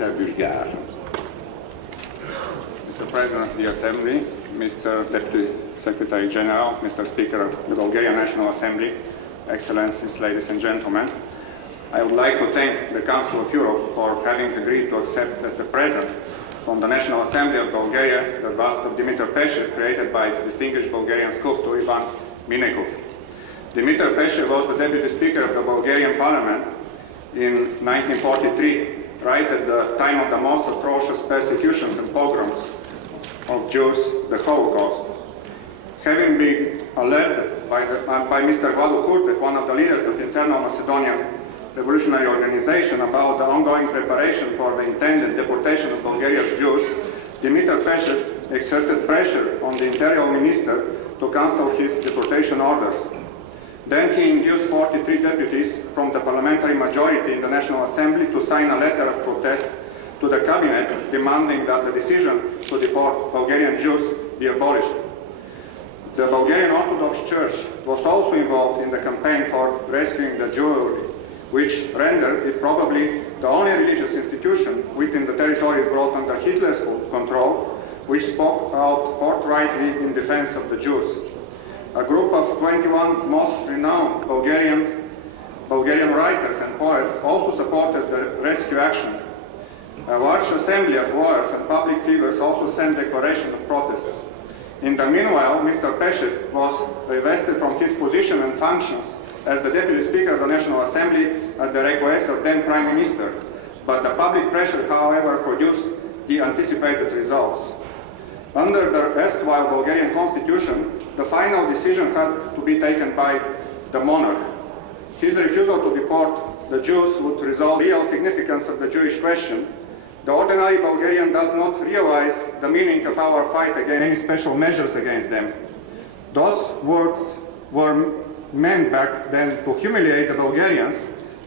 parlementaire bulgare. Mr. President of the Assembly, Mr. Deputy Secretary General, Mr. Speaker of the Bulgarian National Assembly, Excellencies, ladies and gentlemen, I would like to thank the Council of Europe for having agreed to accept as a present from the National Assembly of Bulgaria the bust of Dimitър Pešев created by the distinguished Bulgarian sculptor Ivan Minekov. Dimitър Pešев was the Deputy Speaker of the Bulgarian Parliament in 1943, right at the time of the most atrocious persecutions and pogroms of Jews, the Holocaust. Having been alerted by Mr. Vlado Kurtev, one of the leaders of the Internal Macedonian Revolutionary Organization, about the ongoing preparation for the intended deportation of Bulgaria's Jews, Dimitър Pešев exerted pressure on the Interior Minister to cancel his deportation orders. Then he induced 43 deputies from the parliamentary majority in the National Assembly to sign a letter of protest to the cabinet demanding that the decision to deport Bulgarian Jews be abolished. The Bulgarian Orthodox Church was also involved in the campaign for rescuing the Jewry, which rendered it probably the only religious institution within the territories brought under Hitler's control which spoke out forthrightly in defense of the Jews. A group of 21 most renowned Bulgarian writers and poets also supported the rescue action. A large assembly of lawyers and public figures also sent declaration of protests. In the meanwhile, Mr. Pešев was divested from his position and functions as the Deputy Speaker of the National Assembly at the request of then Prime Minister, but the public pressure, however, produced the anticipated results. Under the erstwhile Bulgarian constitution, the final decision had to be taken by the monarch. His refusal to deport the Jews would resolve the real significance of the Jewish question. The ordinary Bulgarian does not realize the meaning of our fight against any special measures against them. Those words were meant back then to humiliate the Bulgarians,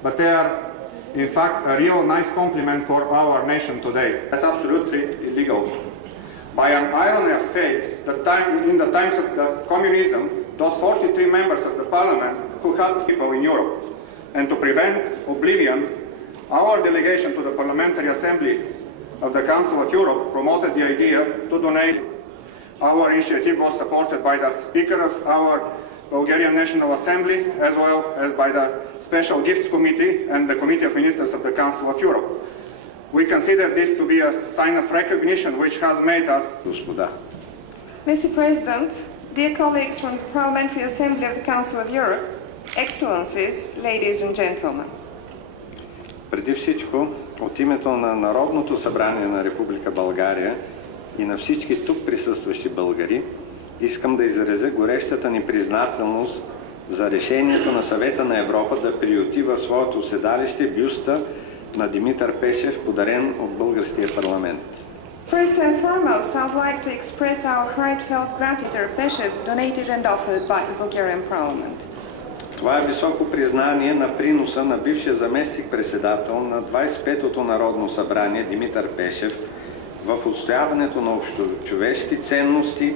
but they are in fact a real nice compliment for our nation today. That's absolutely illegal. By an irony of fate, in the times of the communism, those 43 members of the parliament who helped people in Europe, and to prevent oblivion, our delegation to the Parliamentary Assembly of the Council of Europe promoted the idea to donate. Our initiative was supported by the Speaker of our Bulgarian National Assembly, as well as by the Special Gifts Committee and the Committee of Ministers of the Council of Europe. We consider this to be a sign of recognition which has made us... Mr. President, dear colleagues from the Parliamentary Assembly of the Council of Europe, Excellencies, ladies and gentlemen. Преди всичко, от името на Народното Събрание на Република България и на всички тук присъстващи българи, искам да изразя горещата ни признателност за решението на Съвета на Европа да приюти в своето седалище бюста на Димитър Пешев, подарен от Българския парламент. First and foremost, I would like to express our heartfelt gratitude to Pešев, donated and offered by the Bulgarian Parliament. Това е високо признание на приноса на бившия заместник-председател на 25-то Народно събрание Димитър Пешев в отстояването на общочовешки ценности,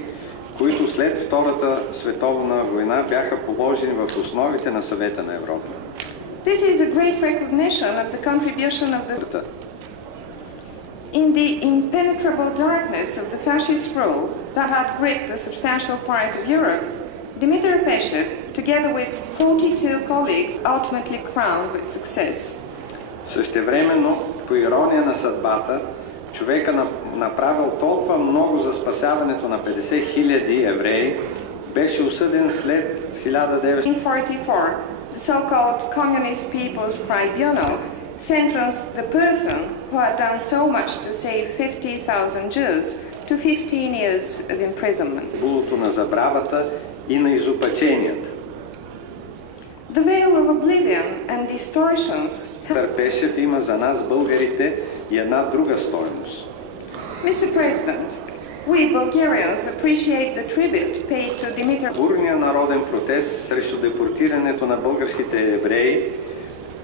които след Втората световна война бяха положени в основите на Съвета на Европа. This is a great recognition of the contribution of the... In the impenetrable darkness of the fascist rule that had gripped a substantial part of Europe, Dimitър Pešев, together with 42 colleagues, ultimately crowned with success. Същевременно, по ирония на съдбата, човека направил толкова много за спасяването на 50 000 евреи, беше осъден след 1944. The so-called Communist People's Tribunal sentenced the person who had done so much to save 50,000 Jews to 15 years of imprisonment. Булото на забравата и на изопаченията. The veil of oblivion and distortions. Пешев има за нас българите и една друга стойност. Mr. President, we Bulgarians appreciate the tribute paid to Dimitър. Бурният народен протест срещу депортирането на българските евреи,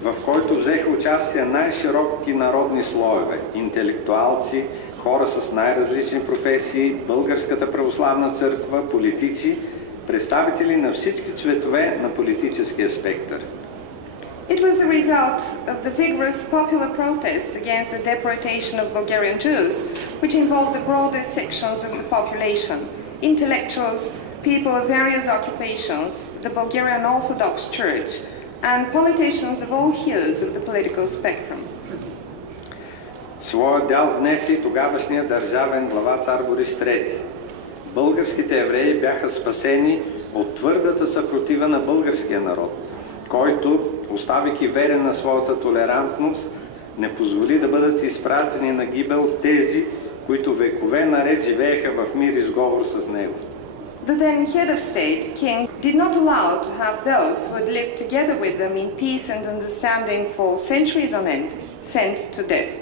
в който взеха участие най-широки народни слоеве, интелектуалци, хора с най-различни професии, Българската православна църква, политици, представители на всички цветове на политическия спектър. It was the result of the vigorous popular protest against the deportation of Bulgarian Jews, which involved the broadest sections of the population, intellectuals, people of various occupations, the Bulgarian Orthodox Church, and politicians of all hues of the political spectrum. Своя дял внесе и тогавашния държавен глава цар Борис III. Българските евреи бяха спасени от твърдата съпротива на българския народ, който, оставайки верен на своята толерантност, не позволи да бъдат изпратени на гибел тези, които векове наред живееха в мир и сговор с него. The then head of state, king, did not allow to have those who had lived together with them in peace and understanding for centuries on end sent to death.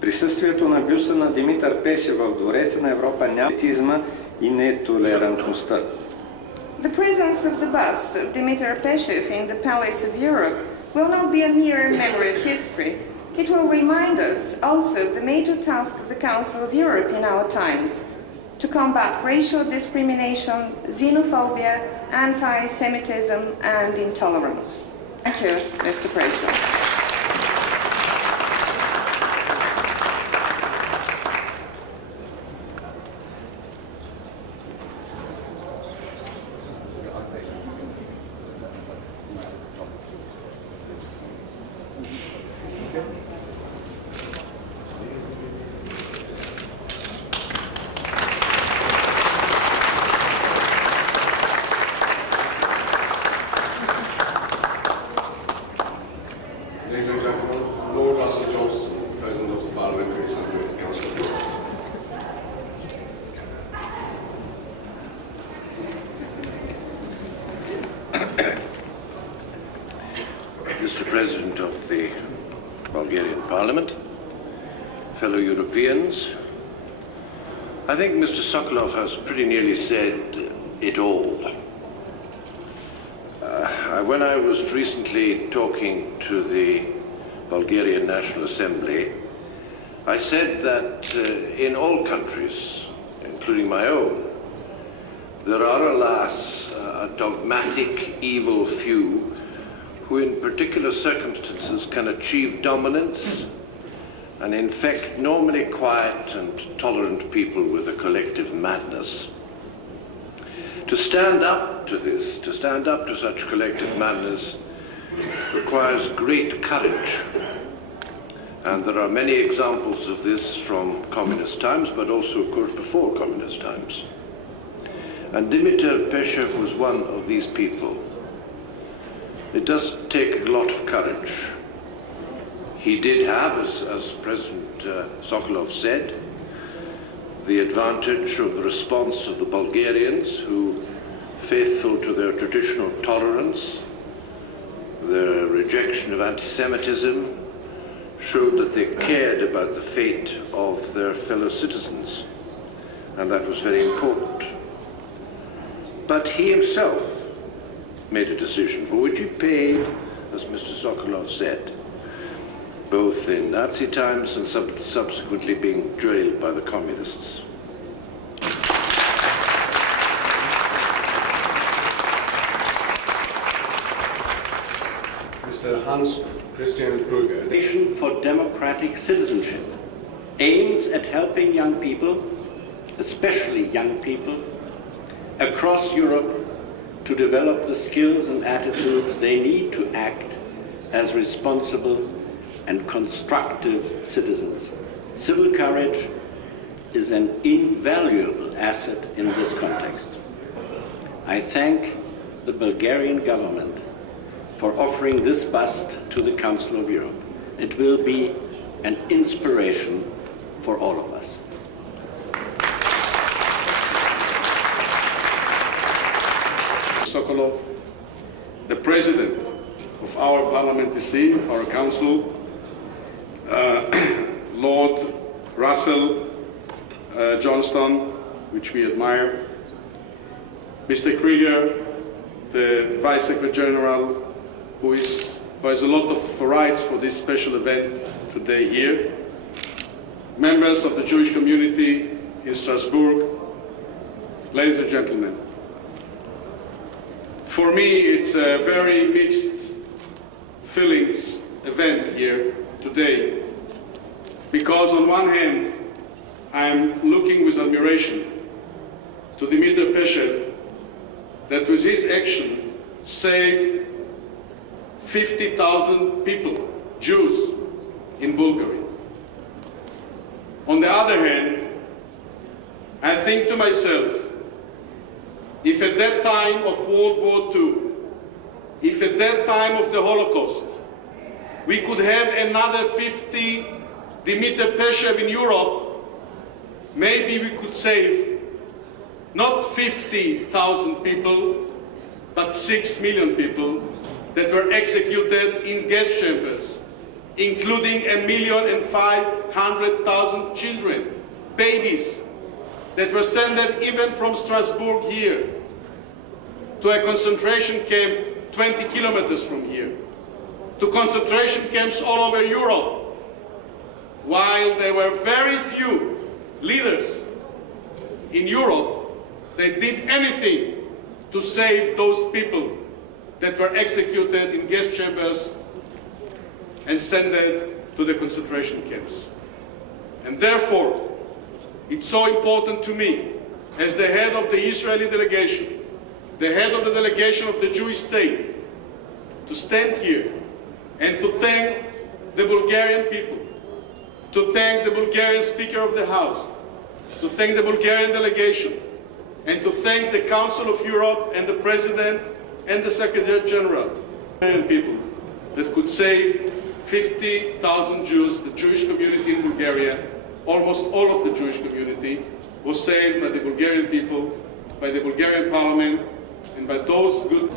Присъствието на бюста на Димитър Пешев в Двореца на Европа няма етизма и нетолерантността. The presence of the bust of Dimitar Pešev in the Palace of Europe will not be a mere memory of history. It will remind us also of the major task of the Council of Europe in our times, to combat racial discrimination, xenophobia, anti-Semitism and intolerance. Thank you, Mr. President. Ladies and gentlemen, Lord Røsel Джонстън, President of the Parliamentary Assembly of the Council of Europe. Mr. President of the Bulgarian Parliament, fellow Europeans, I think Mr. Sokolow has pretty nearly said it all. When I was recently talking to the Bulgarian National Assembly, I said that in all countries, including my own, there are, alas, a dogmatic, evil few who in particular circumstances can achieve dominance and infect normally quiet and tolerant people with a collective madness. To stand up to this, to stand up to such collective madness, requires great courage. And there are many examples of this from communist times, but also, of course, before communist times. And Dimitar Pešev was one of these people. It does take a lot of courage. He did have, as President Sokolov said, the advantage of the response of the Bulgarians who, faithful to their traditional tolerance, their rejection of anti-Semitism, showed that they cared about the fate of their fellow citizens, and that was very important. But he himself made a decision for which he paid, as Mr. Sokolov said, both in Nazi times and subsequently being jailed by the communists. Mr. Hans Krüger. Vision for Democratic Citizenship aims at helping young people, especially young people, across Europe to develop the skills and attitudes they need to act as responsible and constructive citizens. Civil courage is an invaluable asset in this context. I thank the Bulgarian government for offering this bust to the Council of Europe. It will be an inspiration for all of us. Sokolov, the President of our parliamentary seat, of our council, Lord Røsel Джонстън, which we admire, Mr. Krüger, the Vice Secretary General, who has a lot of rights for this special event today here, members of the Jewish community in Strasbourg, ladies and gentlemen. For me, it's a very mixed feelings event here today, because on one hand, I'm looking with admiration to Dimitър Пешев, that with his action saved 50,000 people, Jews, in Bulgaria. On the other hand, I think to myself, if at that time of World War II, if at that time of the Holocaust, we could have another 50 Dimitър Pešev in Europe, maybe we could save not 50,000 people, but 6 million people that were executed in gas chambers, including 1,500,000 children, babies, that were sent even from Strasbourg here to a concentration camp 20 kilometers from here, to concentration camps all over Europe, while there were very few leaders in Europe that did anything to save those people that were executed in gas chambers and sent to the concentration camps. And therefore, it's so important to me, as the head of the Israeli delegation, the head of the delegation of the Jewish state, to stand here and to thank the Bulgarian people, to thank the Bulgarian Speaker of the House, to thank the Bulgarian delegation, and to thank the Council of Europe and the President and the Secretary General, Bulgarian people that could save 50,000 Jews, the Jewish community in Bulgaria. Almost all of the Jewish community was saved by the Bulgarian people, by the Bulgarian parliament, and by those good...